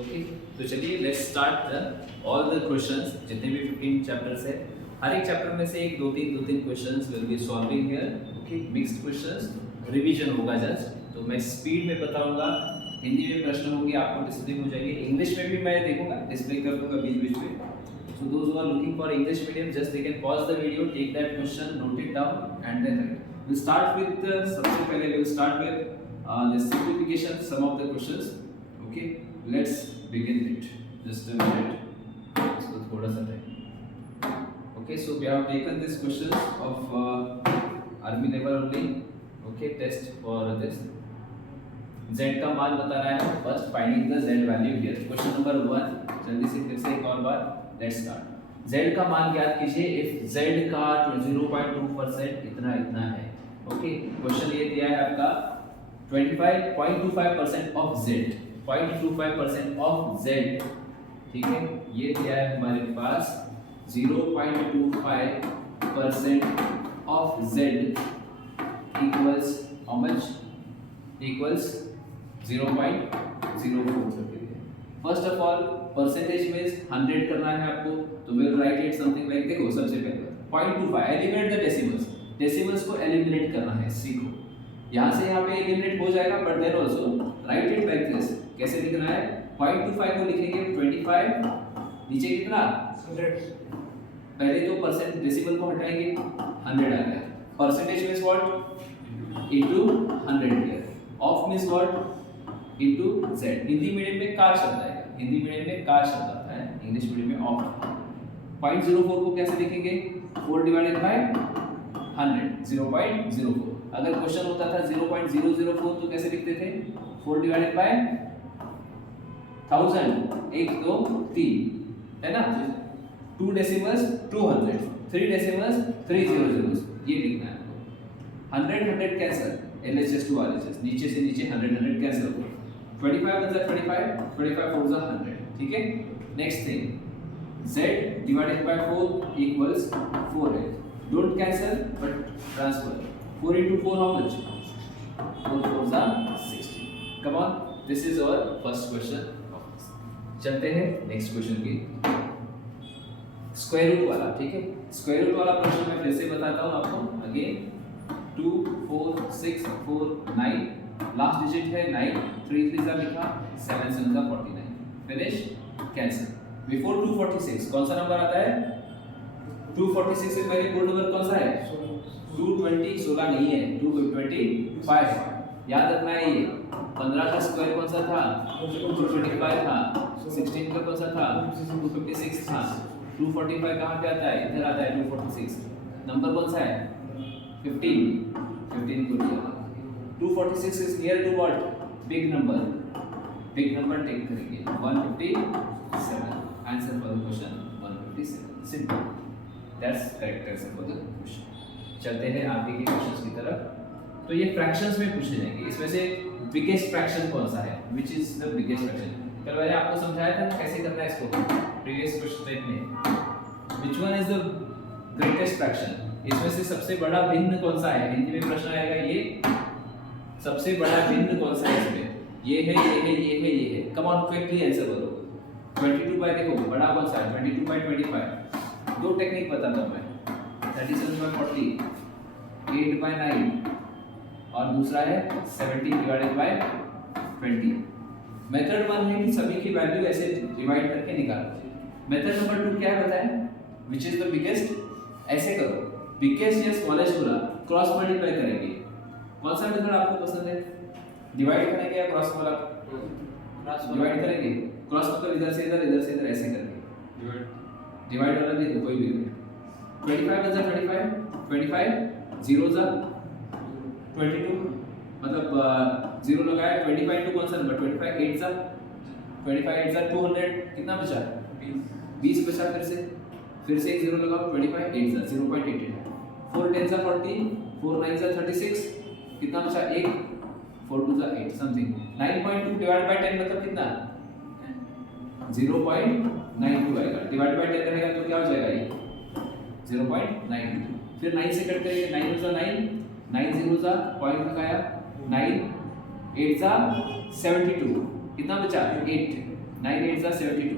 Okay, तो चलिए let's start all the questions जितने भी 15 चैप्टर्स है। हर एक चैप्टर में से एक दो तीन questions will be solving here. Okay, mixed questions, revision होगा जस्ट। तो मैं स्पीड में बताऊंगा, हिंदी में प्रश्न होंगे, आपको डिसिप्लिन हो जाएगी। इंग्लिश में भी मैं देखूंगा, डिस्प्ले कर दूंगा बीच बीच में। So those who are looking for English medium, just they can pause the video, take that question, note it down, and then write. We'll start with सबसे पहले we'll start with the simplification, some of the questions. Okay, let's begin it. Just a minute. इसको थोड़ा सा time. Okay, so we have taken this questions of army level only. Okay, test for this. Z का मान बताना है. First finding the Z value here. Question number 1. जल्दी से फिर से एक और बार. Let's start. Z का मान ज्ञात कीजिए if Z का 0.2% इतना इतना है. ओके, क्वेश्चन ये दिया है आपका 25.25% ऑफ Z, 0.25% ऑफ Z, ठीक है, ये दिया है हमारे पास 0.25% of Z equals how much, equals 0.04. First of all percentage में 100 करना है आपको, तो will write it something like, देखो सबसे पहले 0.25 एलिमिनेट द डेसिमल्स, डेसिमल्स को एलिमिनेट करना है, सीखो। यहाँ से यहाँ पे एलिमिनेट हो जाएगा, but then also write it like this. कैसे लिखना है? 0.25 को लिखेंगे 25, नीचे कितना 100, पहले तो परसेंट डेसिमल को हटाएंगे, 100 आ गया। Percentage means what, into 100 here, of means what, into Z। Hindi medium में का शब्द है, हिंदी मीडियम में का शब्द आता है, इंग्लिश मीडियम में ऑफ। 0.04 को कैसे लिखेंगे? 4 डिवाइडेड बाय 100, 0.04। अगर क्वेश्चन होता था 0.004 तो कैसे लिखते थे? 4 डिवाइडेड बाय 1000, 1 2 3, है ना? 2 डेसिमल्स 200, 3 डेसिमल्स 3 zeros, ये लिखना है आपको। 100 कैंसिल, LHS to RHS, नीचे से नीचे 100 कैंसिल हो गया। 25 × 25, 25 4 × 100, ठीक है। Next thing, Z divided by 4 equals 4 है, don't cancel but transfer। 4 into 4 how much? 4 4 are 60। come on, this is our first question of this। चलते हैं नेक्स्ट क्वेश्चन की, स्क्वायर रूट वाला, ठीक है। स्क्वायर रूट वाला प्रश्न मैं फिर से बताता हूँ आपको अगेन। 2 4 6 4 9, लास्ट डिजिट है 9, 3 3 सा लिखा, 7 7 सा 49, फिनिश, कैंसिल। बिफोर 246 कौन सा नंबर आता है? 246 से पहले कोड नंबर कौन सा है? 220, 16 नहीं है, 225 है, याद रखना है ये। 15 का स्क्वायर कौन सा था? 225 था। 16 का कौन सा था? 256 था। 245 कहाँ पे आता है? इधर आता है 246। नंबर कौन सा है? 15 को लिया। 246 is near to what? Big number take करेंगे 157। Answer for the question 157, simple, that's correct answer for the question। चलते हैं आगे के क्वेश्चंस की तरफ। तो ये फ्रैक्शंस में पूछे जाएंगे, इसमें से बिगेस्ट फ्रैक्शन कौन सा है, which is the biggest fraction। कल मैंने आपको समझाया था कैसे करना है इसको प्रीवियस क्वेश्चन में। which one is the greatest fraction, इसमें से सबसे बड़ा भिन्न कौन सा है? हिंदी में प्रश्न आएगा ये, सबसे बड़ा भिन्न कौन सा है इसमें? ये है, ये है, ये है, ये है। कम ऑन क्विकली आंसर करो। 22 बाय, देखो बड़ा कौन सा है? 22 बाय 25। दो टेक्निक बताता हूं मैं, 37 बाय 40, 8 बाय 9, और दूसरा है 17 डिवाइडेड बाय 20। मेथड 1 है कि सभी की वैल्यू ऐसे डिवाइड करके निकालो। मेथड नंबर 2 क्या है बताएं? व्हिच इज द बिगेस्ट, ऐसे करो, बिगेस्ट या स्मॉलेस्ट बोला, क्रॉस मल्टीप्लाई करेंगे। कौन सा मेथड आपको पसंद है? डिवाइड करेंगे या क्रॉस वाला? डिवाइड करेंगे। क्रॉस मतलब इधर से इधर, इधर से इधर, ऐसे करके। डिवाइड वाला देखो कोई भी 25 × 25, 25 0 ज़ा 22, मतलब 0 लगाया। 25 टू कौन सा नंबर? 25 8 ज़ा 25 8 ज़ा 200, कितना बचा? 20 बचा। फिर से एक 0 लगाओ, 25 8 ज़ा 0.88, 4 10 ज़ा 40, 4 9 ज़ा 36, कितना बचा? 1, 4 2 ज़ा 8 समथिंग। 9.2 डिवाइड बाय 10 मतलब कितना? 0.92 आएगा। डिवाइड बाय 10 करेगा तो क्या हो जाएगा ये? 0.92। फिर 9 से कट करेंगे, 9 ज़ा 9, 9 0 ज़ा पॉइंट लगाया, 9 8 ज़ा 72, कितना बचा? 8। 9 8 जा 72,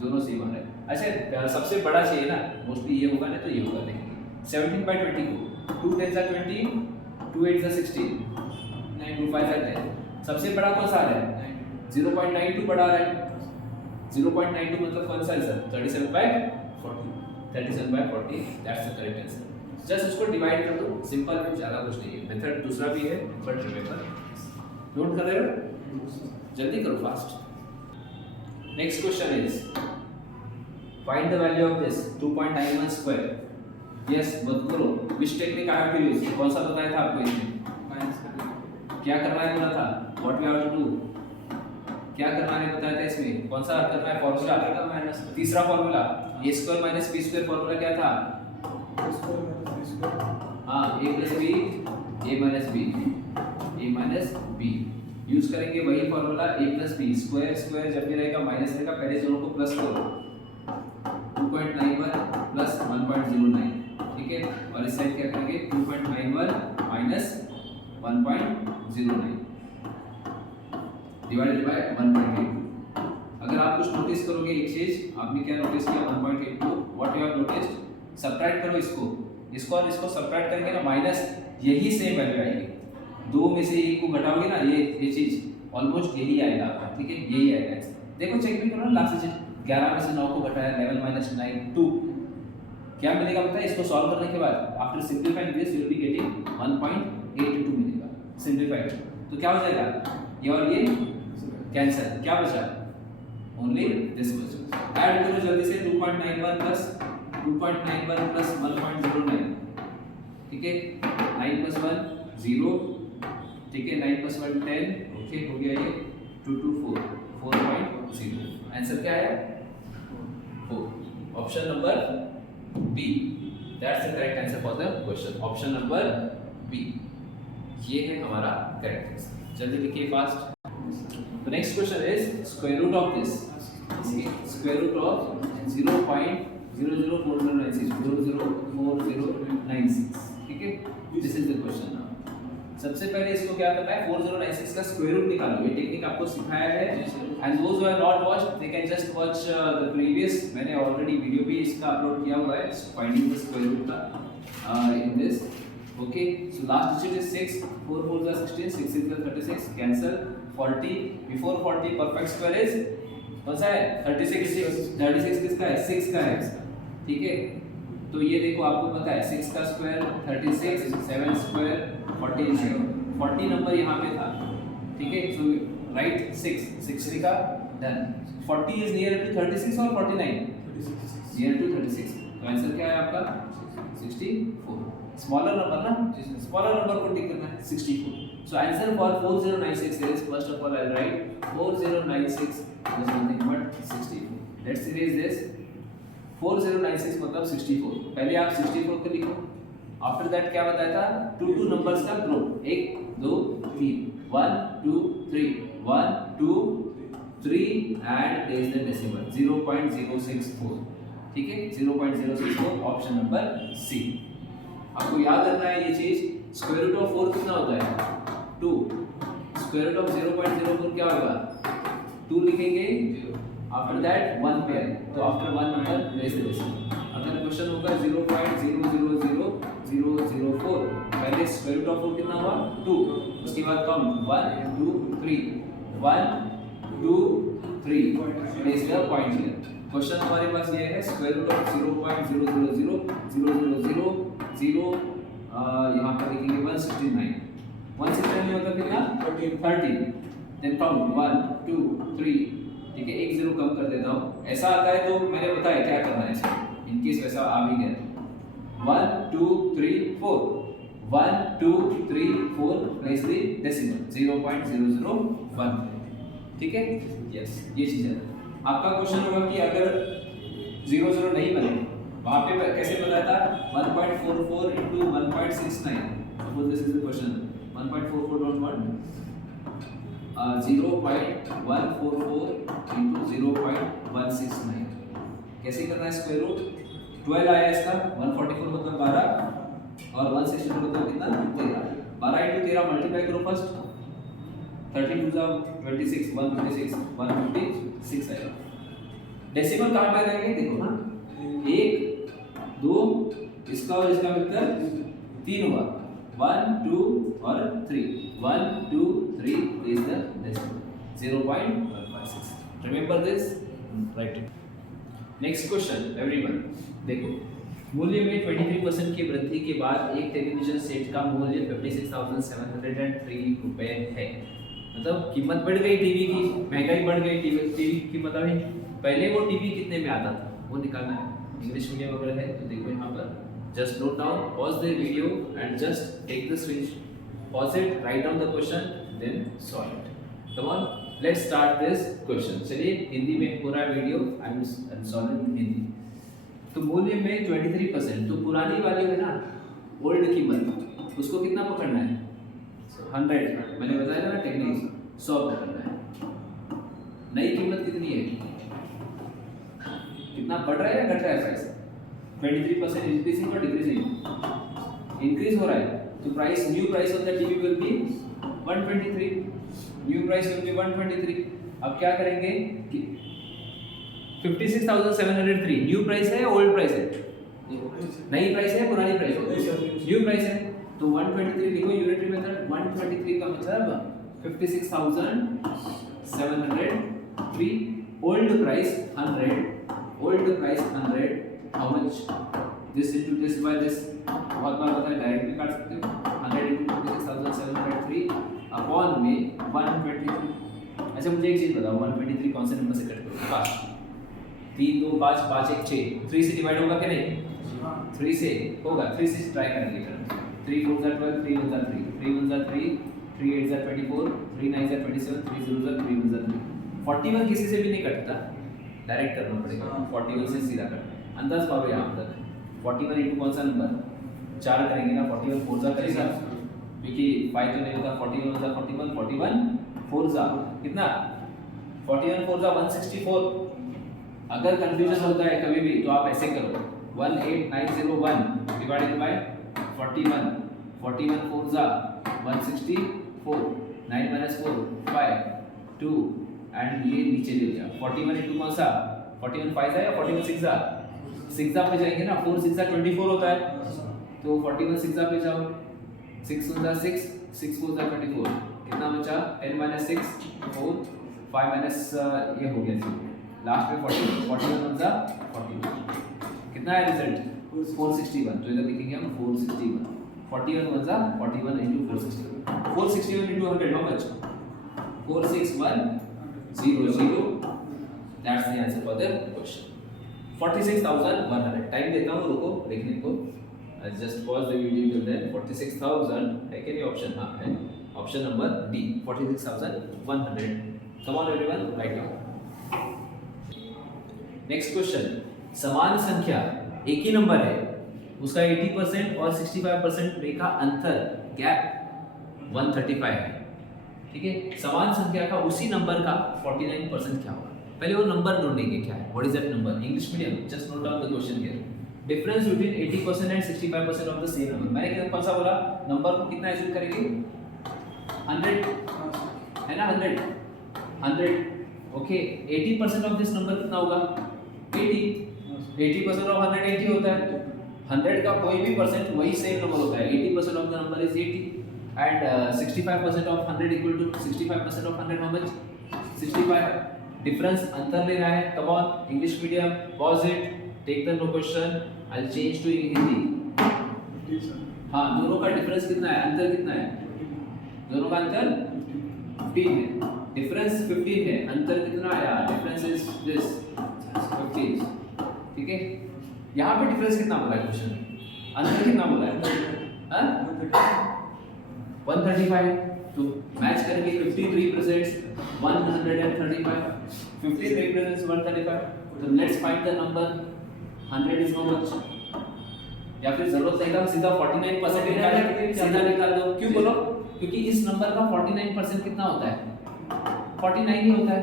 दोनों सेम आ रहा है। अच्छा सबसे बड़ा चाहिए ना, मोस्टली ये होगा ना तो ये होगा, देखेंगे 17/20 को 2 10 जा 20, 2 8 जा 16, 9 2 5 जा 10, सबसे बड़ा कौन सा आ रहा है? 0.92 बड़ा आ रहा है। 0.92 मतलब कौन सा है sir? 37/40, 37/40, that's the correct answer. Just इसको डिवाइड कर दो, सिंपल है, ज़्यादा कुछ नहीं है। मेथड दूसरा भी है, बट रिमेंबर, नोट कर रहे हो? जल्दी करो, fast. Next question is find the value of this 2.91 square. Yes, बत करो, which technique I have to use? कौन सा बताया था आपको इसमें? माइनस करना। क्या करना है बोला था? What we have to do? क्या करना है बताया था इसमें? कौन सा करना है फॉर्मूला? माइनस तीसरा formula, a square minus b square formula क्या था? हाँ, a plus b, a minus b, a minus b use करेंगे वही formula. a plus b square, square जब भी रहेगा माइनस रहेगा, पहले दोनों को प्लस करो, 2.91 प्लस 1.09, ठीक है। और इस साइड क्या करेंगे? 2.91 माइनस 1.09 डिवाइडेड बाय 1.82। अगर आप कुछ नोटिस करोगे एक चीज, आपने क्या नोटिस किया? 1.82, what you have noticed? Subtract करो इसको और इसको सब्ट्रैक्ट करेंगे ना, माइनस यही सेम वैल्यू आएगी। दो में से एक को घटाओगे ना, ये चीज ऑलमोस्ट यही आएगा आपका, ठीक है, यही आएगा। देखो चेक भी करो ना, लास्ट चीज 11 में से 9 को घटाया, 11 माइनस 9 2, क्या मिलेगा पता है? इसको सॉल्व करने के बाद after simplifying this you will be getting 1.82 मिलेगा सिंपलीफाइड। तो क्या हो जाएगा? ये और ये कैंसिल, क्या बचा? ओनली दिस बचा। ऐड करो जल्दी से, 2.91 प्लस 2.91 प्लस 1.09, ठीक है, 9 प्लस 1 0, ठीक है, 9 प्लस 1 10, ओके, हो गया ये 2 2 4 4.0। आंसर क्या है? 4। Option number B, that's the correct answer for the question. Option number B, ये है हमारा करेक्ट आंसर। जल्दी लिखिए fast. The next question is square root of this. Square root of 0.004096, 004096, ठीक है। This is the question now. सबसे पहले इसको क्या करना है? 4096 का स्क्वायर रूट निकालो। ये टेक्निक आपको सिखाया है, and those who have not watched, they can just watch the previous. मैंने ऑलरेडी वीडियो भी इसका अपलोड किया हुआ है, finding the square root का in this. Okay, so last digit is 6, 4 4 is 16, 6 6 is 36, cancel 40, before 40 perfect square is कौन सा है? 36 किसका है? 6 का है, ठीक है। तो ये देखो आपको पता है 6 का स्क्वायर 36, 7 स्क्वायर 49, 40 नंबर यहाँ पे था, ठीक है। सो राइट 6 का डन। 40 इज नियर टू 36 और 49 नियर टू 36, तो आंसर क्या है आपका? 64। स्मॉलर नंबर ना, स्मॉलर नंबर को टिक करना है, 64। So answer for 4096 is, first of all I'll write 4096 is nothing but 64. Let's erase this. 4096 मतलब 64। पहले आप 64 को लिखो। After that क्या बताया था? 2 नंबर्स का group, 1 2 3, 1 2 3, 1 2 3 and place the decimal 0.064, ठीक है, 0.064, ऑप्शन नंबर सी। आपको याद रखना है ये चीज। स्क्वायर रूट ऑफ 4 कितना होता है? 2। स्क्वायर रूट ऑफ 0.04 क्या होगा? 2 लिखेंगे, आफ्टर दैट 1 पेयर, तो after 1 number place the decimal. अगर क्वेश्चन होगा 0.000004, पहले स्क्वायर रूट ऑफ 4 कितना हुआ? 2, उसके बाद count 1 2 3, 1 2 3, place the point here. Question हमारे पास ये है स्क्वायर रूट ऑफ 0.000000, यहाँ पर लिखेंगे 169। 169 मतलब कितना? 13। देन काउंट 1 2 3, ठीक है, एक जीरो कम कर देता हूँ। ऐसा आता है तो मैंने बताया क्या करना है इसमें, इनकेस वैसा आ भी गया। 1 2 3 4, 1 2 3 4, प्लेस द डेसिमल 0.001, ठीक है। यस, ये चीज है। आपका क्वेश्चन होगा कि अगर 00 नहीं बने, वहां पे कैसे बताया था? 1.44 into 1.69, suppose this is the question, 1.44 not 1, 0.144 into 0.169, कैसे करना है स्क्वायर रूट? 12 आया इसका, 144 मतलब 12 और 162 मतलब कितना? 13। 12 into 13 मल्टीप्लाई करो फर्स्ट, 13 2 26, 156 156 आएगा। डेसिमल कहाँ पे रहेंगे देखो हाँ, 1 2 इसका और इसका मिलकर 3 हुआ, 1 2 और 3, 1 2 3 is the decimal 0.156. Remember this? Write it. Next question everyone, देखो मूल्य में 23% की वृद्धि के बाद एक टेलीविजन सेट का मूल्य 56,703 रुपए है। मतलब कीमत बढ़ गई टीवी की, महंगाई बढ़ गई टीवी की, मतलब है पहले वो टीवी कितने में आता था वो निकालना है। इंग्लिश मीडियम वगैरह है तो देखो यहाँ पर just note down, pause the video and just take the screen, pause it, write down the question then solve it. Come on let's start this question. चलिए हिंदी में पूरा video I am solving Hindi. तो मूल्य में 23%, तो पुरानी वाली है ना ओल्ड कीमत, उसको कितना पकड़ना है 100, मैंने बताया था ना टेक्निक, 100 पकड़ना है। नई कीमत कितनी है, कितना बढ़ रहा है या घट रहा है प्राइस, 23% इंक्रीजिंग और डिक्रीजिंग, इंक्रीज हो रहा है, तो price new price of the TV will be 123, new price will be 123। अब क्या करेंगे कि 56,703 न्यू प्राइस है या ओल्ड प्राइस है, नई प्राइस है पुरानी प्राइस है, न्यू प्राइस है, तो 123 लिखो यूनिटरी मेथड, 123 का मतलब 56,703, old price 100, old price 100, how much, this into this by this, बहुत बार बताया डायरेक्टली काट सकते हो, 100 इनटू 56,703 अपॉन में 123। अच्छा मुझे एक चीज बताओ, 123 कौन से नंबर से कट करोगे, 5, 3 2 5 5 1 6, 3 से डिवाइड होगा कि नहीं, 3 से होगा, 3 से ट्राई करेंगे फिर, 3 4 12, 3 1 3, 3 1 3, 3 8 24, 3 9 27, 3 0 3 1 3, 41 किसी से भी नहीं कटता, डायरेक्ट करना पड़ेगा, 41 से सीधा करना, अंदाज पाओ यहाँ तक, 41 इनटू कौन सा नंबर 4 करेंगे ना, 41 4 जा करेगा, क्योंकि 5 तो नहीं होता, 41 होता 41, 41 4 जा कितना, 41 4 जा 164। अगर कंफ्यूजन होता है कभी भी तो आप ऐसे करो, 18901 डिवाइडेड बाय 41, 41 4 जा 164, 9 - 4 5 2 एंड ये नीचे ले जाओ, 41 इनटू कौन सा 41 5 जा या 41 6 जा, 6 जा पे जाएंगे ना, 4 6 जा 24 होता है, तो 41 6 जा पे जाओ, 6 1 जा 6, 6 4 जा 24, कितना बचा 10 - 6 4, 5 माइनस ये हो गया, लास्ट में 41 1 जा 41, कितना है रिजल्ट 461, तो इधर लिखेंगे हम 461, 41 1 जा 41 into 461, 461 into 100 how much, 46100, that's the answer for the question, 46,100। Time देता हूं, रुको लिखने को, just pause the video till then. 46,000 है कि नहीं ऑप्शन, हाँ है, option number D 46,100। Come on everyone, write down. Next question, समान संख्या एक ही नंबर है, उसका 80% और 65% में का अंतर गैप 135 है, ठीक है। समान संख्या का उसी नंबर का 49% क्या होगा, पहले वो नंबर ढूंढेंगे क्या है, what is that number, English medium, just note down the question here. Difference between 80% and 65% of the same number, मैंने कौन सा बोला, नंबर को कितना एज्यूम करेंगे 100 है ना, 100 ओके, 80% ऑफ दिस नंबर कितना होगा 80% ऑफ 180 होता है, 100 का कोई भी परसेंट वही सेम नंबर होता है, 80% of the number is 80 and 65% of 100 equal to 65% of 100 how much 65, difference अंतर लेना है। Come on English medium, pause it, take the no question, I will change to Hindi. हाँ, दोनों का डिफरेंस कितना है, अंतर कितना है, दोनों का अंतर 15 है, डिफरेंस 15 है, अंतर कितना आया, डिफरेंस इज दिस 15, ठीक है। यहाँ पे डिफरेंस कितना बोला है क्वेश्चन में, अंतर कितना बोला है, हाँ 135, तो मैच करेंगे, 15 represents 135, 15 represents 135, तो let's find the number 100 is how much, या फिर जरूरत नहीं, हम सीधा 49% निकाल, सीधा निकाल दो, क्यों बोलो, क्योंकि इस नंबर का 49% कितना होता है 49 ही होता है,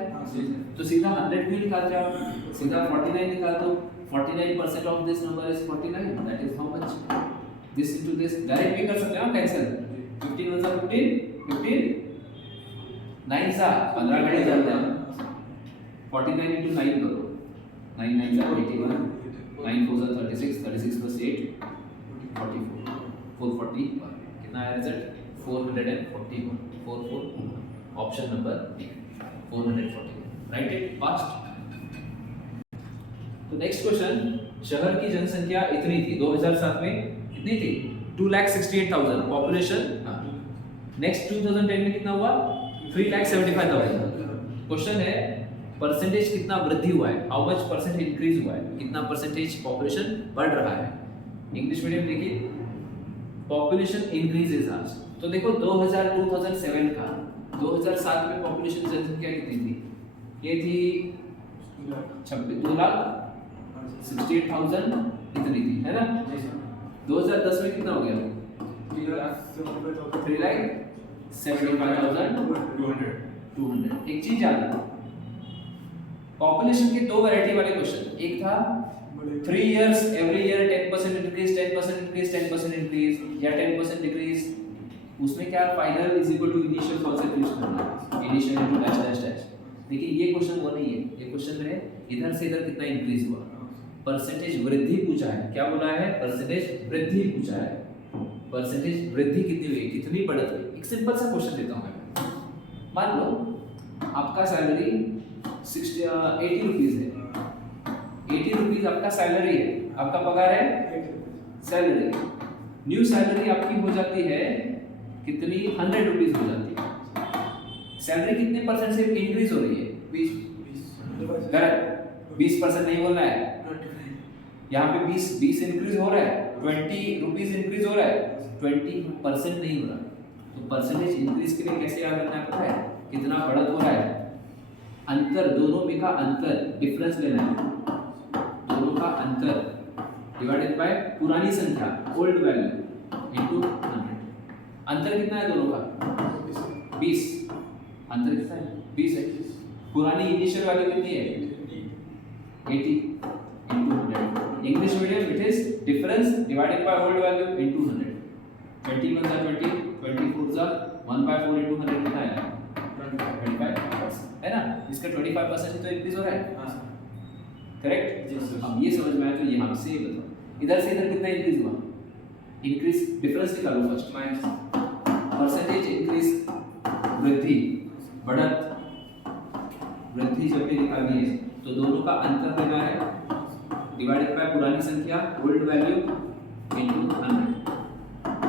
तो सीधा 100 क्यों निकालते हो, सीधा 49 निकाल दो, 49% of this number is 49, that is how much, this into this, direct भी कर सकते हैं, कैंसिल, 15 1 जा 15, 15 9 सा 15 घंटे चलते हैं, 49 into 9 करो, 9 9 जा 81, 9 4 जा 36, 36 plus 8 44, 441. कितना आया result? 441. 441. Option number D 441. Right it fast. तो नेक्स्ट क्वेश्चन, शहर की जनसंख्या इतनी थी 2007 में, इतनी थी 2,68,000 पॉपुलेशन. हाँ, नेक्स्ट 2010 में कितना हुआ? 3,75,000. क्वेश्चन है परसेंटेज कितना वृद्धि हुआ है, हाउ मच परसेंट इंक्रीज हुआ है, कितना परसेंटेज पॉपुलेशन बढ़ रहा है. इंग्लिश मीडियम देखिए, पॉपुलेशन इंक्रीजेस आज. तो देखो 2007 का 2007 में पॉपुलेशन जनसंख्या कितनी थी? ये थी 2,68,000 इतनी थी, है ना. 2010 में कितना हो गया? 3,75,200. एक चीज याद रखो, पॉपुलेशन के दो वैरायटी वाले क्वेश्चन. एक था 3 years every year 10% increase, 10% increase, 10% increase या 10% decrease. उसमें क्या final is equal to initial concept use करना है, initial into dash dash dash. देखिए ये क्वेश्चन वो नहीं है. ये क्वेश्चन है इधर से इधर कितना इंक्रीज हुआ, परसेंटेज वृद्धि पूछा है. क्या बोला है? परसेंटेज वृद्धि पूछा है. परसेंटेज वृद्धि कितनी हुई, कितनी बढ़त हुई. एक सिंपल सा क्वेश्चन देता हूं मैं. मान लो आपका सैलरी 80 रुपीज है. 80 रुपीज आपका सैलरी है, आपका पगार है सैलरी. न्यू सैलरी आपकी हो जाती है कितनी? 100 रुपीज हो जाती है. सैलरी कितने परसेंट से इंक्रीज हो रही है? 20. गलत, 20% नहीं बोलना है. यहाँ पे 20 इंक्रीज हो रहा है, 20 रुपीज इंक्रीज हो रहा है, 20% नहीं हो रहा. तो परसेंटेज इंक्रीज के लिए कैसे याद रखना पड़ता है? कितना बढ़त हो रहा है, अंतर, दोनों में का अंतर, डिफरेंस लेना है. दोनों का अंतर डिवाइडेड बाय पुरानी संख्या, ओल्ड वैल्यू, इनटू 100. अंतर कितना है दोनों का? 20. अंतर कितना है? 20 है. पुरानी इनिशियल वैल्यू कितनी है? 80 into 100. English medium it is difference divided by old value into 100. 21 जा 20, 24 जा 1/4 इनटू 100 कितना है? 25 है ना. इसका 25% तो इंक्रीज हो रहा है. करेक्ट. अब ये समझ में आया तो यहाँ से ये बताओ, इधर से इधर कितना इंक्रीज हुआ? इंक्रीज डिफरेंस निकालो फर्स्ट. माइनस परसेंटेज इंक्रीज, वृद्धि, बढ़त, वृद्धि जब भी निकालनी है तो दोनों का अंतर लेना है डिवाइडेड बाय पुरानी संख्या, ओल्ड वैल्यू इनटू 100.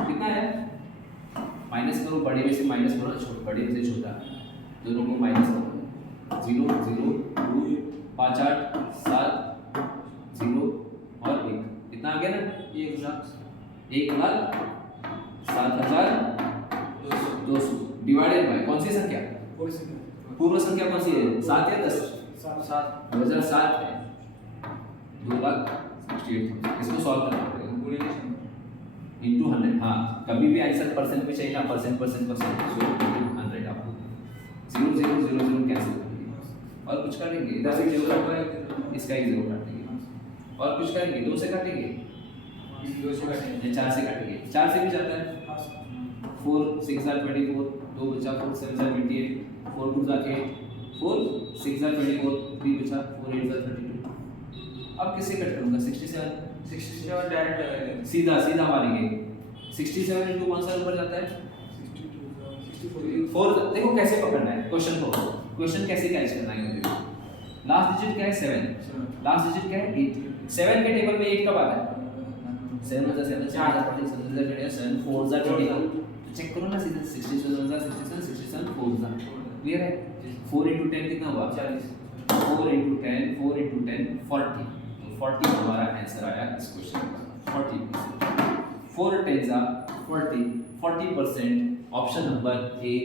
कितना है? माइनस करो, बड़े में से माइनस करो, बड़े में से छोटा, दोनों को माइनस करो. 0 0 2 5 8 7 0 और 1. कितना आ गया ना? 1,07,200 डिवाइडेड बाय कौन सी संख्या? पूर्व संख्या कौन सी है? 7 या 10? 2007 है. 2,68,000. इसको सॉल्व करना पड़ेगा इनटू 100. हाँ, कभी भी आंसर परसेंट में चाहिए ना, परसेंट सो इनटू 100 आपको 0 0 0 0 कैंसिल करेंगे और कुछ करेंगे. इधर से 0 काटना है, इसका एक 0 काटेंगे और कुछ करेंगे. 2 से काटेंगे, 4 से काटेंगे. 4 से भी जाता है. 4 6 जा 24, 2 बचा 4 7 जा 28, 4 2 जा 8, 4 6 जा 24, 3 बचा 4 8 जा 32. अब किससे कट करूंगा? 67 डायरेक्ट सीधा मारेंगे. 67 इनटू कौन सा नंबर जाता है? 4. देखो कैसे पकड़ना है क्वेश्चन को, क्वेश्चन कैसे कैच करना है. लास्ट डिजिट क्या है? 7. लास्ट डिजिट क्या है? 8. 7 के टेबल में 8 कब आता है? 7 जा 7 7 जा 40 7 जा 20 7 4 जा 20. तो चेक करो ना सीधा. 67 जा 67 67 4 जा. क्लियर है? 4 इनटू 10 कितना हुआ? 40. 4 इनटू 10 4 इनटू 10 40. 40 हमारा आंसर आया इस क्वेश्चन का. 40%. 4 10 जा 40. 40%. Option number A.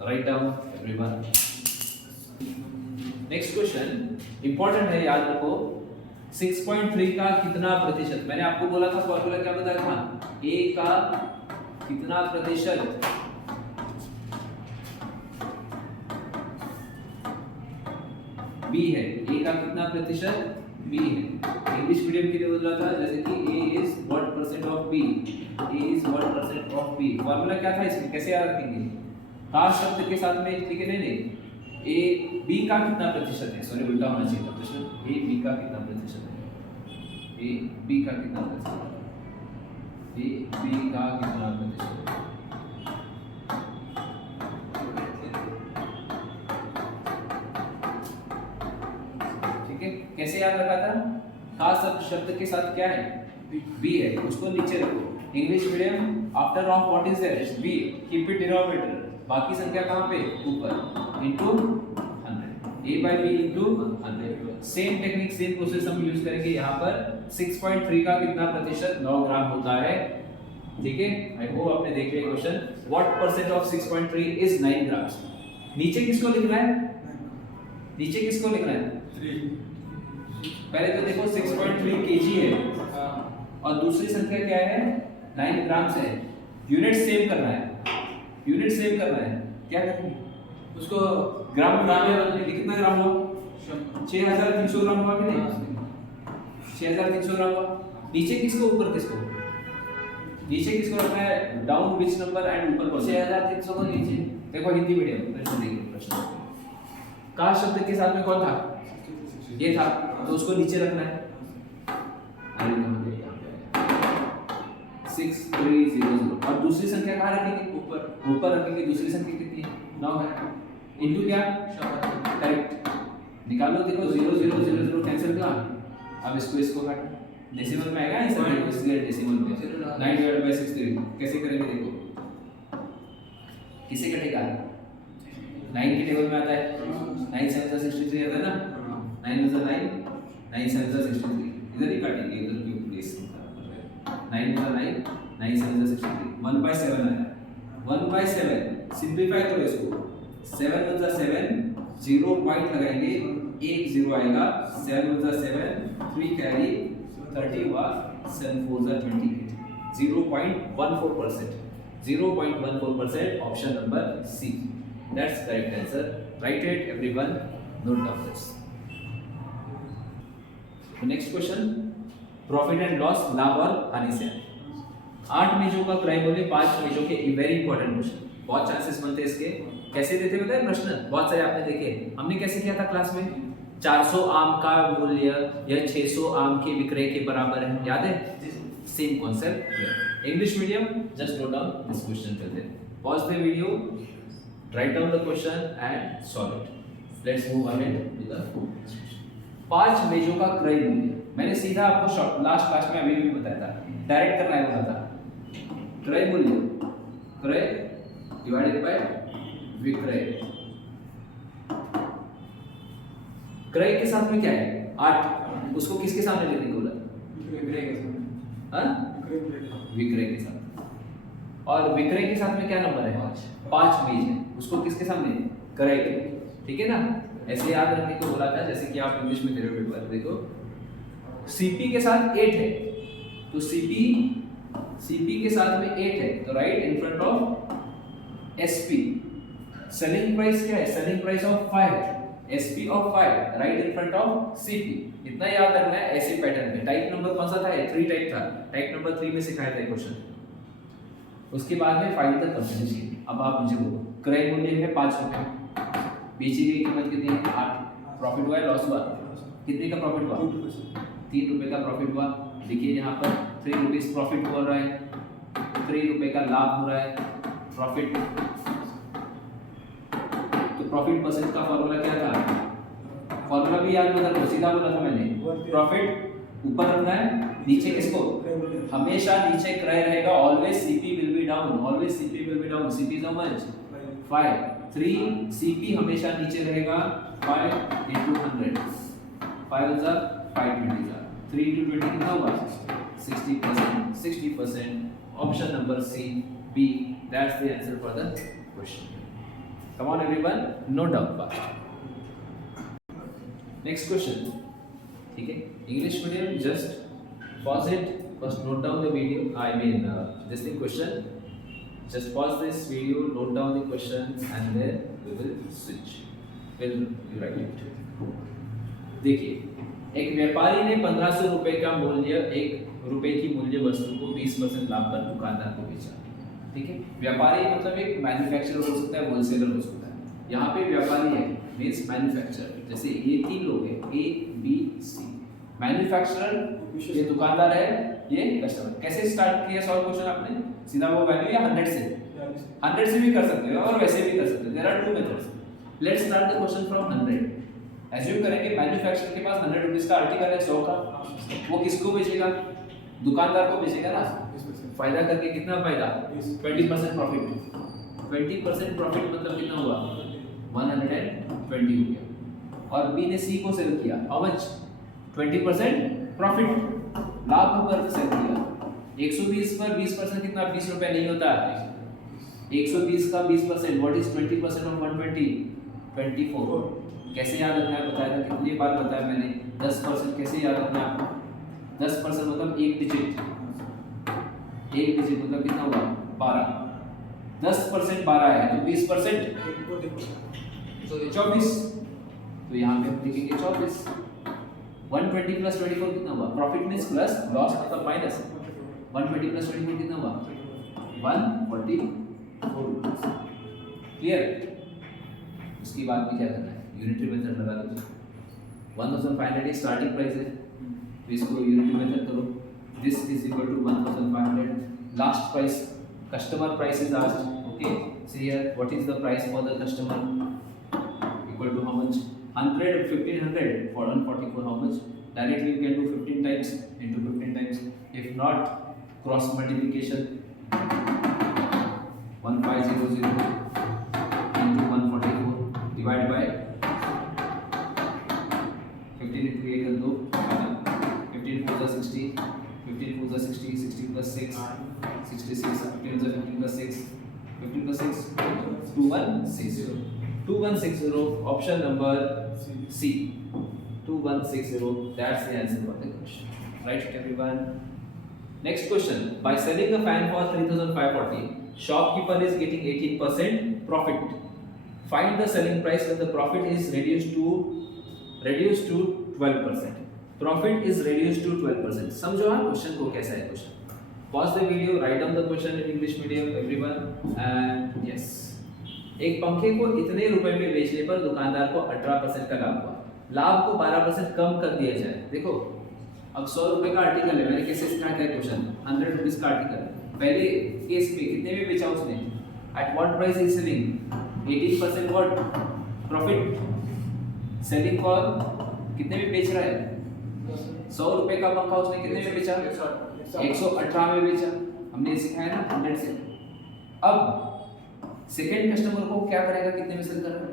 Write down everyone. Next question important है, याद रखो. 6.3 का कितना प्रतिशत? मैंने आपको बोला था, फॉर्मूला क्या बताया था? ए का कितना प्रतिशत? बी है. ए का कितना प्रतिशत? बी है. इंग्लिश मीडियम के लिए बोल रहा था जैसे कि A is what percent of B. A is what percent of B. Formula क्या था इसमें? कैसे याद रखेंगे? कार शब्द के साथ में, ठीक है? नहीं, ए बी का कितना प्रतिशत है, सॉरी उल्टा होना चाहिए था प्रश्न, ए बी का कितना प्रतिशत है, ए बी का कितना प्रतिशत है, ए बी का कितना प्रतिशत है। ठीक है, कैसे याद रखा था, खास शब्द के साथ क्या है, बी है, उसको नीचे रखो। English medium after of what is there, B, keep it denominator, बाकी संख्या कहां पे, ऊपर, into 100, a by b into 100। Same technique same process हम यूज करेंगे यहाँ पर। 6.3 का कितना प्रतिशत 9 ग्राम होता है। ठीक है, आई होप आपने देख लिया question. What percent of 6.3 is 9 grams. नीचे किसको लिखना है, नीचे किसको लिखना है, 3। पहले तो देखो 6.3 केजी है और दूसरी संख्या क्या है, 9 ग्राम्स है। यूनिट सेव करना है, यूनिट सेव करना है, क्या करना है उसको ग्राम ग्राम में बदलने। कितना ग्राम हुआ, 6300 ग्राम हुआ कि नहीं, 6300 ग्राम हुआ। नीचे किसको, ऊपर किसको, नीचे किसको रखना है, डाउन विच नंबर एंड ऊपर कौन, 6300 को नीचे। देखो हिंदी मीडियम प्रश्न देखिए, प्रश्न का शब्द के साथ में कौन था, ये था, तो उसको नीचे रखना है। 6300 और दूसरी संख्या कहाँ रखेंगे, ऊपर, ऊपर रखेंगे। दूसरी संख्या कितनी है, 9 है, इनटू क्या, करेक्ट, निकालो। देखो 0 0 0 0 कैंसिल हुआ। अब इसको काटो, डेसिमल में आएगा, इसलिए डेसिमल में 9/63 कैसे करेंगे, देखो किसे कटेगा, 9 के टेबल में आता है, 9 7 63 आता है ना, 9 9 9 7 63, इधर ही काटेंगे, इधर क्यों प्लेस 9 9 9 7 63, 1/7 आया, 1/7 सिंपलीफाई करो इसको, 7 1 7 0 पॉइंट लगाएंगे, 1 0 आएगा, 7 1 7 3 कैरी 30 हुआ, 7 4 28, 0.14%, 0.14%, option number C, that's correct answer. Write it everyone, note down this. Next question, profit and loss, लाभ और हानि से। 8 मेजों का क्रय मूल्य 5 मेजों के, वेरी इंपॉर्टेंट क्वेश्चन, बहुत चांसेस बनते हैं इसके। कैसे देते पता है प्रश्न, बहुत सारे आपने देखे। हमने कैसे किया था क्लास में, 400 आम का मूल्य या 600 आम के विक्रय के बराबर है, याद है, same concept. English medium, just note down this question करते हैं। Pause the video, write down the question and solve it. Let's move ahead to the 5 मेजों का क्रय मूल्य। मैंने सीधा आपको शॉर्ट लास्ट क्लास में अभी भी बताया था, डायरेक्ट करना है, बोला था क्रय मूल्य, क्रय डिवाइडेड बाय विक्रय। क्रय के साथ में क्या है, 8, उसको किसके सामने लिखने को बोला, विक्रय के साथ, हाँ विक्रय के साथ। और विक्रय के साथ में क्या नंबर है, 5 मेज है, उसको किसके सामने, क्रय के, ठीक है ना। ऐसे याद रखने को बोला था, जैसे कि आप इंग्लिश में दे रहे हो पेपर, देखो सीपी के साथ 8 है, तो सीपी के साथ में 8 है, तो right in front of SP. Selling price क्या है, selling price of 5, SP of 5, right in front of CP. इतना याद रखना है ऐसे पैटर्न में। टाइप नंबर कौन सा था, 3 टाइप था, टाइप नंबर 3 में सिखाया था क्वेश्चन। उसके बाद में फाइंड द परसेंटेज की। अब आप मुझे बोलो, क्रय मूल्य है 5 रुपए, बेची गई कीमत कितनी है, 8, प्रॉफिट हुआ है, लॉस हुआ, कितने का प्रॉफिट हुआ, 3 रुपए का प्रॉफिट हुआ। देखिए यहाँ पर 3 रुपीज प्रॉफिट हो रहा है, 3 रुपए का लाभ हो रहा है, प्रॉफिट। तो प्रॉफिट परसेंट का फॉर्मूला क्या था, फॉर्मूला भी याद मत रखो, सीधा बोला था मैंने, प्रॉफिट ऊपर रखना है, नीचे किसको, हमेशा नीचे क्रय रहेगा, always CP will be down, always CP will be down. CP is how much, 5, 3 CP हमेशा नीचे रहेगा, 5 into 100, 5 is 520, 3 into 20 कितना हुआ, 60%, 60%, option number C, B, that's the answer for the question. Come on everyone, note down fast. Next question, ठीक है, English medium, just pause it, first note down the video, I mean this thing question, just pause this video, note down the question and then we will switch, we'll write it. देखिए, एक व्यापारी ने 1500 रुपए का मूल्य, 1 रुपए की मूल्य वस्तु को 20% लाभ पर दुकानदार को बेचा। ठीक है, व्यापारी मतलब एक मैन्युफैक्चरर हो सकता है, होलसेलर हो सकता है। यहाँ पे व्यापारी है, मीन्स मैन्युफैक्चरर। जैसे ये 3 लोग हैं A B C। मैन्युफैक्चरर ये दुकानदार है, ये कस्टमर। कैसे स्टार्ट किया सॉल्व क्वेश्चन आपने? सीधा वो वैल्यू या 100 से? 100 से भी कर सकते हो और वैसे भी कर सकते हो। There are two methods. Let's start the question from 100। Assume करेंगे मैन्युफैक्चरर के पास 100 रुपीस का आर्टिकल है 100 का। वो किसको बेचेगा? दुकानदार को बेचेगा ना। फायदा करके कितना फायदा? 20% प्रॉफिट। 20% प्रॉफिट मतलब कितना हुआ? 120 हो गया। और बी ने सी को सेल किया, हाउ मच? 20% प्रॉफिट, लाभ पर सेल किया। 120 पर 20% कितना? 20 रुपए नहीं होता है। 120 का 20% व्हाट इज 20% ऑफ 120? 24। कैसे याद रखना है बताया था, कितनी बार बताया मैंने? 10% कैसे याद रखना है आपको? 10% मतलब एक डिजिट मतलब कितना हुआ? 12। 10% 12 है तो 20% 24। तो यहाँ पे हम लिखेंगे 24। 120 प्लस 24 कितना हुआ? प्रॉफिट मींस प्लस, लॉस मतलब माइनस। 120 प्लस 24 कितना हुआ? 144। क्लियर? उसके बाद भी क्या करना है? यूनिटरी मेथड लगा दीजिए। 1500 स्टार्टिंग प्राइस है तो इसको यूनिटरी मेथड करो। This is equal to 1500। Last price, customer price is asked, okay. See here, what is the price for the customer? Equal to how much? 100 or 1500 for 144, how much? Directly you can do 15 times into 15 times. If not, cross multiplication. 1500 into 144 divide by 15 into 8 कर दो। 15 4 60, 15 4 60, 60 plus 6, 66, 15 plus 6, 15 plus 6, 2160. 2160, option number C. 2160, that's the answer for the question. Right, everyone? Next question. By selling a fan for 3540, shopkeeper is getting 18% profit. Find the selling price when the profit is reduced to 12%. Profit is reduced to 12%. समझो हाँ question को कैसा है question. Pause the video, write down the question in English medium, everyone, and yes. एक पंखे को इतने रुपए में बेचने पर दुकानदार को 18% का लाभ हुआ। लाभ को 12% कम कर दिया जाए। देखो अब 100 रुपए का आर्टिकल है, मैंने कैसे स्टार्ट किया क्वेश्चन? 100 रुपीस का आर्टिकल पहले केस में कितने में बेचा उसने? At what price is selling? 18% what? Profit. Selling for कितने में बेच रहा है? 100 रुपए का पंखा उसने कितने में बेचा? 118 में बेचा। हमने सिखाया ना 100 से। अब सेकंड कस्टमर को क्या करेगा? कितने में सेल कर रहा है?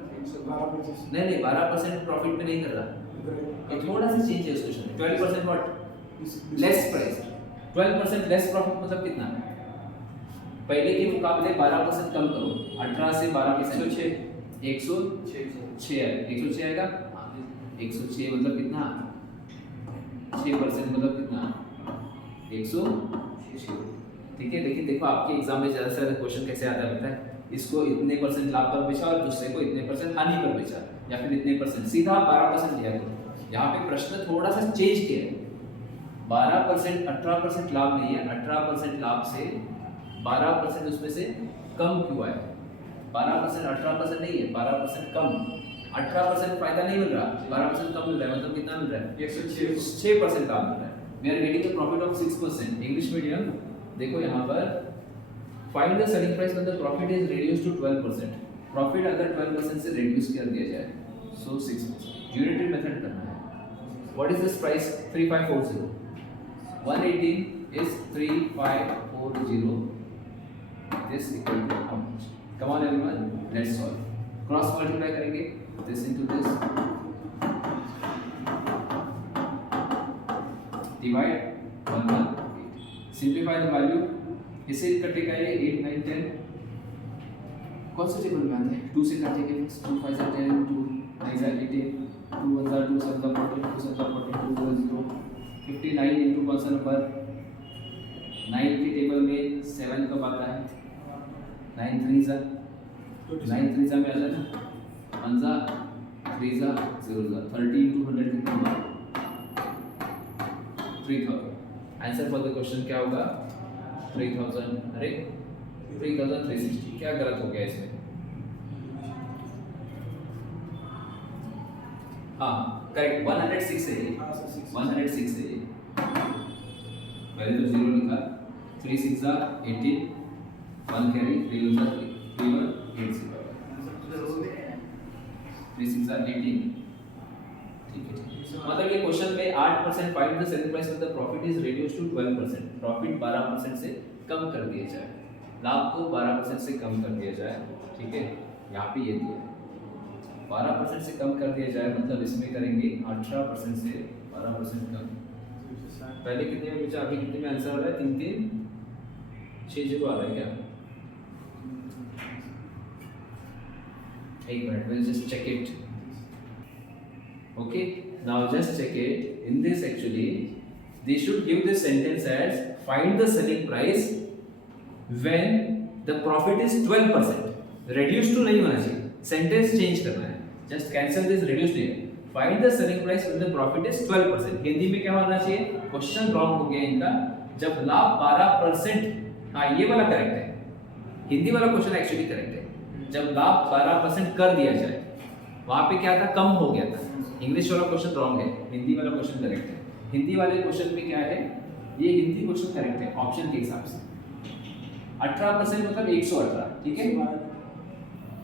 नहीं 12% प्रॉफिट में नहीं कर रहा। ये थोड़ा सा चेंज है उस क्वेश्चन में। 12% what? Less price. 12% less profit मतलब कितना? पहले के मुकाबले 12% कम करो। 18 से 12% 106 आएगा। 106 मतलब कितना? 6% मतलब कितना? 106। ठीक है, लेकिन देखो आपके एग्जाम में ज़्यादा से ज़्यादा क्वेश्चन कैसे आता है पता है? इसको इतने परसेंट लाभ पर बेचा और दूसरे को इतने परसेंट हानि पर बेचा, या फिर इतने परसेंट, सीधा 12% लिया करो। यहाँ पे प्रश्न थोड़ा सा चेंज किया है। 12% 18% लाभ नहीं है, 18% लाभ से 12% उसमें से कम क्यों आया? 12% 18% नहीं है, 12% कम। 18% फायदा नहीं मिल रहा, 12% कम मिल रहा है, मतलब कितना मिल रहा है? 106% लाभ मिल रहा है। We are getting a profit of 6%। English medium देखो यहाँ पर find the selling price when the profit is reduced to 12%। Profit अगर 12% से रिड्यूस कर दिया जाए सो 6%। यूनिटरी मेथड करना है। What is this price? 3540। 118 is 3540. This equal to how much? Come on everyone, let's solve. Cross multiply करेंगे this into this, divide 118. Simplify the value. इससे कटेगा ये 8 9 10। कौन सा टेबल में आता है? 2 से काटेंगे। 2 5 10, 2 9 18, 2 1 2 7 14, 2 7 14, 2 0 59 into कौन सा नंबर? 9 के टेबल में 7 कब आता है? 9 3 में आता है ना? 1 3 0 30 into 100 कितना होगा? 3000। आंसर फॉर द क्वेश्चन क्या होगा? 3000। अरे 3360। क्या गलत हो गया इसमें? हाँ करेक्ट 106 है ये, हाँ सर 106 है ये। पहले तो 0 लिखा, 3 6 जा 18, 1 कैरी 3 जा 3 3 1 8 0, 3 6 जा 18। ठीक है, मतलब ये क्वेश्चन में 8% find the selling price when the profit is reduced to 12%, profit 12% से कम कर दिया जाए, लाभ को 12% से कम कर दिया जाए। ठीक है, यहाँ पे ये दिया है 12% से कम कर दिया जाए, मतलब इसमें करेंगे 18% से 12% कम। पहले कितने में बचा, अभी कितने में आंसर आ रहा है? 3 3 6 0 आ रहा है क्या? एक minute, we'll just check it. Okay, now just check it. In this actually, they should give this sentence as find the selling price when the profit is 12%. Reduced to नहीं होना चाहिए, sentence change करना है. Just cancel this reduced नहीं है. Find the selling price when the profit is 12%. Hindi में क्या होना चाहिए? Question wrong हो गया इनका. जब लाभ 12%, हाँ ये वाला करेक्ट है. हिंदी वाला क्वेश्चन एक्चुअली करेक्ट है. जब लाभ 12% कर दिया जाए, वहां पे क्या था? कम हो गया था. इंग्लिश वाला क्वेश्चन रॉन्ग है, हिंदी वाला क्वेश्चन करेक्ट है. हिंदी वाले क्वेश्चन में क्या है? ये हिंदी क्वेश्चन करेक्ट है ऑप्शन के हिसाब से. 18% मतलब 118. ठीक है,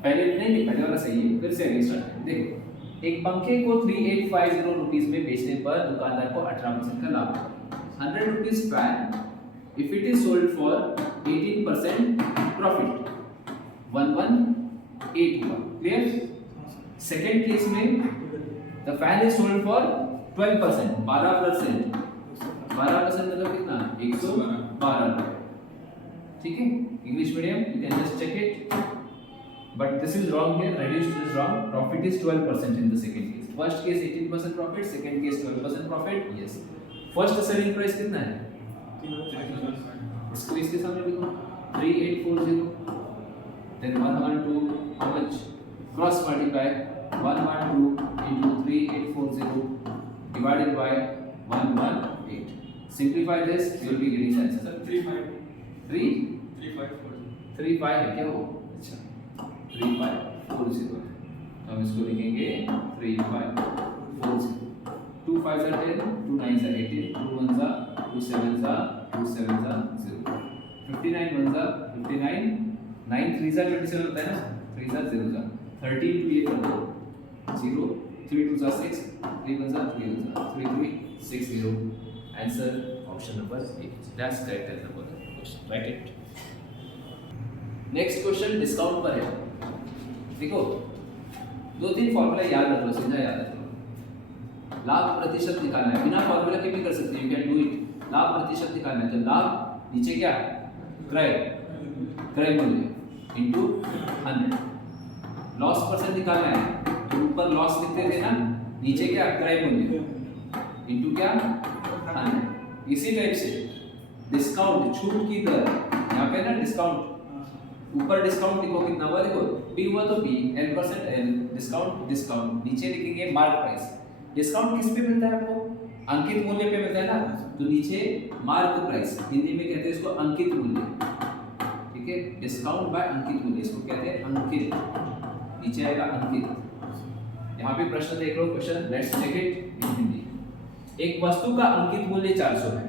पहले नहीं, पहले वाला सही है. फिर से अगले स्टार्ट करें. देखो, एक पंखे को 3850 रुपीस में बेचने पर दुकानदार को 18% का लाभ. 100 rupees fan if it is sold for 18% profit 118 हुआ. क्लियर? सेकेंड केस में the fan is sold for 12%, 12%, 12% मतलब कितना? 112. ठीक है, English medium, you can just check it. But this is wrong here, reduced is wrong. Profit is 12% in the second case. First case 18% profit, second case 12% profit. Yes. First selling price कितना है? इसको इसके सामने लिखो 3840. Then 112 how much? Cross multiply 112 into 3840 divided by 118. Simplify this, you will be getting the answer. 35 है क्या वो? अच्छा 3540 है. तो हम इसको लिखेंगे 3540. 2 5s are 10, 2 9s are 18, 2 1s are 2 7s are 2 7s are 0. 59 1s are 59, 9 3s are 27 होता है ना, 3s are 0s are 13 to ये कर दो 0, 3 2s are 6, 3 1s are 3 1s are 3 3 6 0. Answer option number 8. That's correct answer for the question. Write it. Next question discount पर है. देखो, 2-3 formula याद रख लो, सीधा याद रख लो. लाभ प्रतिशत निकालना है, बिना फॉर्मूला के भी कर सकते हैं, यू कैन डू इट. लाभ प्रतिशत निकालना है तो लाभ नीचे क्या? क्रय मूल्य इनटू 100. लॉस परसेंट निकालना है तो ऊपर लॉस लिखते थे ना, नीचे क्या? क्रय मूल्य इनटू क्या? 100. इसी टाइप से डिस्काउंट, छूट की दर, यहाँ पे ना डिस्काउंट, ऊपर डिस्काउंट लिखो कितना हुआ, देखो P हुआ तो P, L% L, discount discount, नीचे लिखेंगे मार्क प्राइस. डिस्काउंट किस पे मिलता है आपको? अंकित मूल्य पे मिलता है ना, तो नीचे मार्क प्राइस, हिंदी में कहते हैं इसको अंकित मूल्य. ठीक है, डिस्काउंट बाय अंकित मूल्य, इसको कहते हैं अंकित. नीचे आएगा अंकित. यहाँ पे प्रश्न देख लो, question let's check it in Hindi. एक वस्तु का अंकित मूल्य 400 है,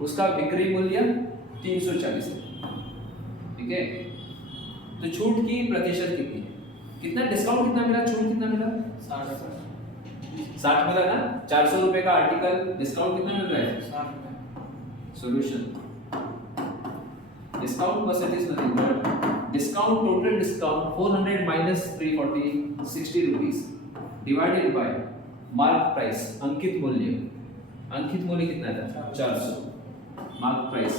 उसका बिक्री मूल्य 340 है. ठीक है, तो छूट की प्रतिशत कितनी है? कितना डिस्काउंट कितना मिला, छूट कितना मिला? 60 मिला ना. 400 रुपए का आर्टिकल, डिस्काउंट कितना मिल रहा है? 60. Solution, discount percentage nothing but discount, total discount 400 minus 340 60 rupees divided by mark price, अंकित मूल्य. अंकित मूल्य कितना था? 400. Mark price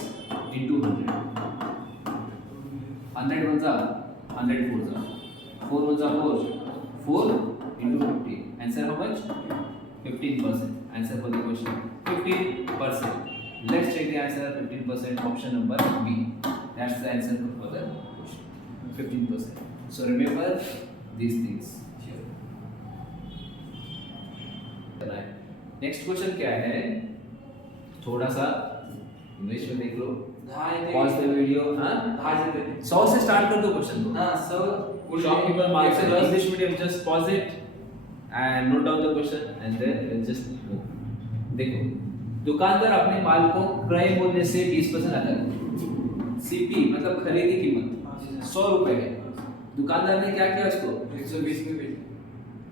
into 100. 100 1s are 100 4s are 4 1s are 4, 4 into 50. Answer how much? 15%. Answer for the question 15%. Let's check the answer. 15%, option number B. That's the answer for the question. 15%. So remember these things here. Next question क्या है? थोड़ा सा English में देख लो. Pause the video. हाँ 100 से start कर दो क्वेश्चन को. हाँ 100. Shopkeeper marks English medium, just pause it and note down the question and then just move. देखो, दुकानदार अपने माल को क्रय मूल्य से 20% अलग, सीपी मतलब खरीदी कीमत 100 रुपए है, दुकानदार ने क्या किया उसको 120 में बेच।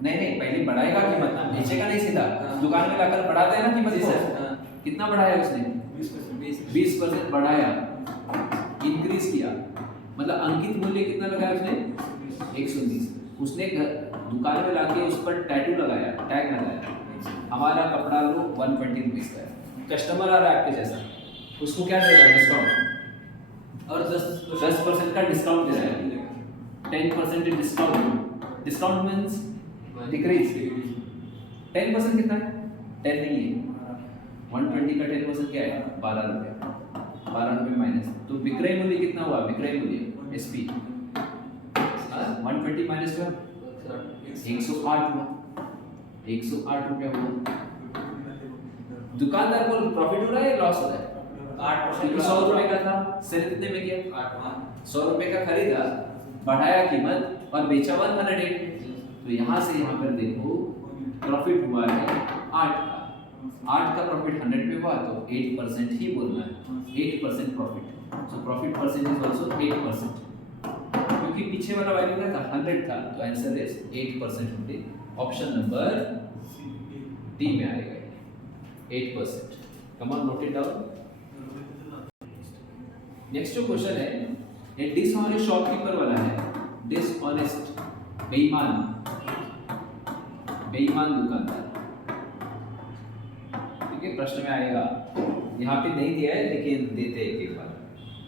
नहीं पहले बढ़ाएगा कीमत ना, बेचेगा नहीं सीधा, हाँ। दुकान में लाकर बढ़ाते हैं ना कीमत को। हाँ। कितना बढ़ाया उसने? 20% बढ़ाया, इंक्रीज किया, मतलब अंकित मूल्य कितना लगाया उसने? 120। उसने दुकान में लाके उस पर टैटू लगाया, टैग लगाया, हमारा कपड़ा लो 120 रुपीज का है। कस्टमर आ रहा है आपके जैसा, उसको क्या देगा? डिस्काउंट, और 10% का डिस्काउंट दे रहा है, 10% डिस्काउंट। Discount means decrease. 10% कितना है? 10 नहीं है, 120 का 10% क्या है? 12 रुपये, 12 रुपये माइनस, तो विक्रय मूल्य कितना हुआ? विक्रय मूल्य एसपी 120 माइनस 108 हुआ, 108 रुपया हुआ। दुकानदार को प्रॉफिट हो रहा है या लॉस हो रहा है? 8%। 100 रुपए का था, सेल कितने में किया? 100 रुपए का खरीदा, बढ़ाया कीमत और बेचा 108। तो यहाँ से यहाँ पर देखो प्रॉफिट हुआ है 8 का, 8 का प्रॉफिट 100 पे हुआ, तो 8% ही बोलना है, 8% profit. So profit percent is also 8%, क्योंकि पीछे वाला वैल्यू क्या था? 100 था, तो आंसर इज 8% होंगे। ऑप्शन नंबर डी में आएगा 8%। Come on, note it down. Next जो क्वेश्चन है ये डिसऑनेस्ट शॉपकीपर वाला है, डिसऑनेस्ट बेईमान, बेईमान दुकानदार। ठीक है, प्रश्न में आएगा, यहाँ पे नहीं दिया है लेकिन देते हैं एक बार।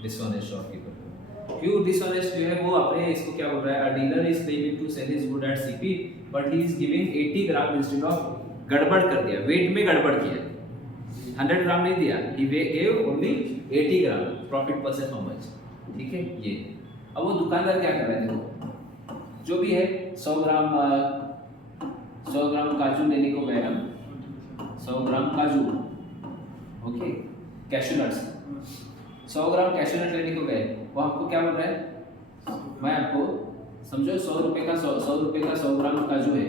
डिसऑनेस्ट शॉपकीपर क्यों डिसऑनेस्ट जो है वो अपने इसको क्या बोल रहा है? A dealer is claiming to sell his good at CP but he is giving 80 gram instead of, गड़बड़ कर दिया, वेट में गड़बड़ किया, 100 ग्राम नहीं दिया, he gave only 80 gram, profit percent how much. ठीक है, ये अब वो दुकानदार क्या कर रहा है? देखो, जो भी है 100 ग्राम काजू लेने को गए हम, 100 ग्राम काजू, ओके, कैशू नट्स, 100 ग्राम कैशू नट लेने को गए, वो आपको क्या बोल रहा है? मैं आपको समझो 100 रुपए का 100 ग्राम काजू है,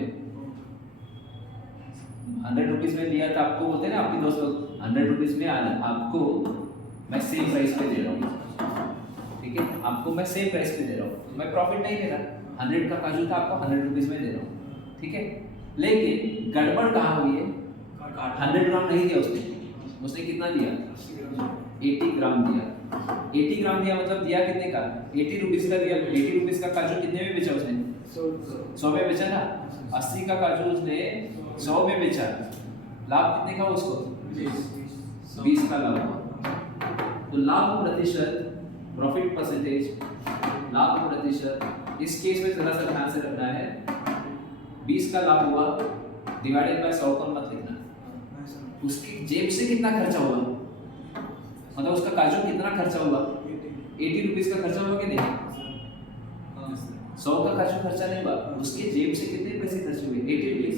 100 रुपीज में दिया था आपको, बोलते हैं ना आपके दोस्त लोग, 100 रुपीज में आपको मैं सेम प्राइस पे दे रहा हूँ। ठीक है, आपको मैं सेम प्राइस पे दे रहा हूँ, मैं प्रॉफिट नहीं ले रहा, 100 का काजू था, आपको 100 रुपीज में दे रहा हूँ। ठीक है, लेकिन गड़बड़ कहाँ हुई है? 100 ग्राम नहीं दिया उसने कितना दिया? 80 ग्राम दिया। 80 ग्राम दिया मतलब दिया कितने का? 80 रुपीज का दिया। 80 रुपीज का काजू कितने में बेचा उसने? 100 में बेचा ना। 80 का काजू उसने 100 में बेचा, लाभ कितने का उसको? 20 का लाभ हुआ। तो लाभ प्रतिशत, प्रॉफिट परसेंटेज, लाभ प्रतिशत, इस केस में थोड़ा सा ध्यान से रखना है। 20 का लाभ हुआ डिवाइडेड बाय 100 पर मत लिखना। उसकी जेब से कितना खर्चा हुआ, मतलब उसका काजू कितना खर्चा हुआ? 80 रुपीज का खर्चा हुआ कि नहीं? 100 का काजू खर्चा नहीं हुआ, उसके जेब से कितने पैसे खर्च हुए? 80 रुपीज।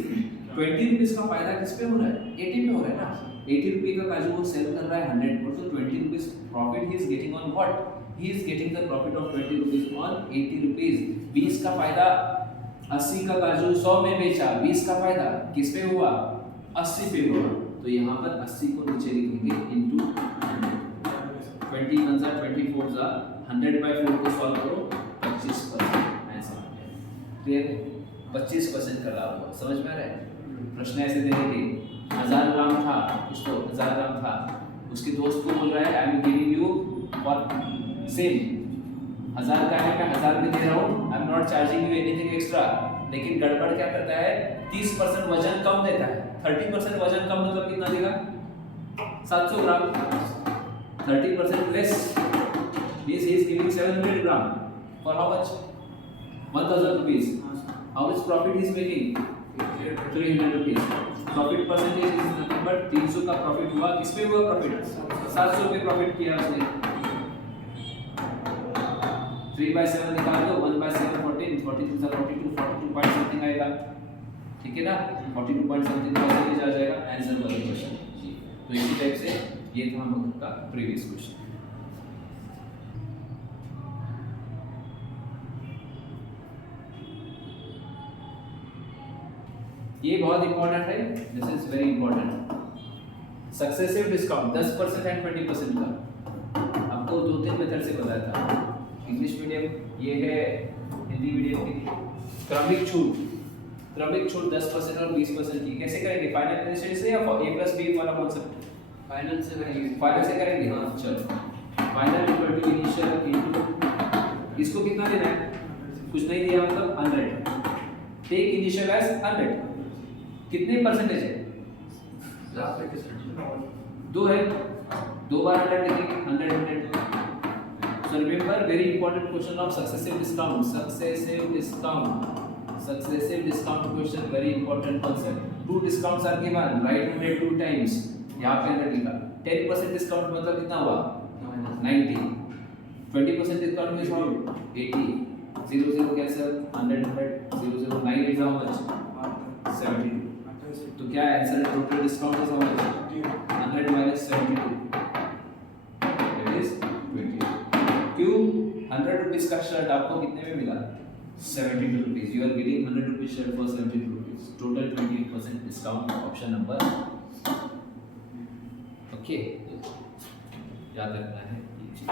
20 रुपीज का फायदा किस पे हो रहा है? 80 पे हो रहा है ना। 80 रुपए का काजू वो सेल कर रहा है 100 पर, तो 20 rupees profit he is getting on what? He is getting the profit of 20 rupees on 80 rupees. 20 का फायदा, 80 का काजू 100 में बेचा, 20 का फायदा किस पे हुआ? 80 पे हुआ। तो यहाँ पर 80 को नीचे लिखेंगे इनटू 20 1 जा 24 जा 100 बाय 4 को सॉल्व करो, 25% आंसर। क्लियर है? 25% का लाभ हुआ। समझ में आ रहा है? प्रश्न ऐसे दे देंगे, 1000 ग्राम था, कुछ तो 1000 ग्राम था, उसके दोस्त को बोल रहा है I am giving you for same 1000 का है, मैं 1000 में दे रहा हूँ, I am not charging you anything extra. लेकिन गड़बड़ क्या करता है? 30% वजन कम देता है। 30% वजन कम मतलब कितना देगा? 700 ग्राम। 30% less means he is giving 700 gram for how much? 1000 rupees. How much profit he is making? 300 rupees. Profit percentage is nothing but 300 का प्रॉफिट हुआ। किस पे हुआ प्रॉफिट? 700 पे प्रॉफिट किया उसने। 3/7 निकाल दो, 1/7 14, 42 से 42, 42 पॉइंट समथिंग आएगा। ठीक है ना? 42 पॉइंट समथिंग परसेंटेज आ जाएगा आंसर वाला क्वेश्चन। तो इसी टाइप से ये था हम लोग का प्रीवियस क्वेश्चन। ये बहुत इंपॉर्टेंट है, this is very important. Successive discount 10% and 20% का आपको 2-3 मेथड से बताया था। इंग्लिश मीडियम ये है, हिंदी मीडियम की क्रमिक छूट 10% और 20% की कैसे करेंगे? फाइनल इनिशियल से या a+b वाला कॉन्सेप्ट? फाइनल से करेंगे। फाइनल से करेंगे। हाँ। चलो final equal to initial into इसको कितना देना है? कुछ नहीं दिया मतलब 100। Take initial as 100। कितने परसेंटेज है? 2 है, 2 बार 100 लिखेंगे, 100। So remember very important question of successive discount question, very important concept. 2 discounts are given, write 100 2 times. यहाँ पे 100 लिखा। 10% discount मतलब कितना हुआ? 90। 20% discount means how? 80। 0 cancel, 100 0 9 is how much? 72। तो क्या आंसर है? Total discount is how much? 100 minus 72 that is 20। क्यों 100 रुपीस का शर्ट आपको कितने में मिला? 72 rupees. You are getting 100 rupees shirt for 72 rupees. Total 28% discount, option number okay. याद रखना है ये चीज।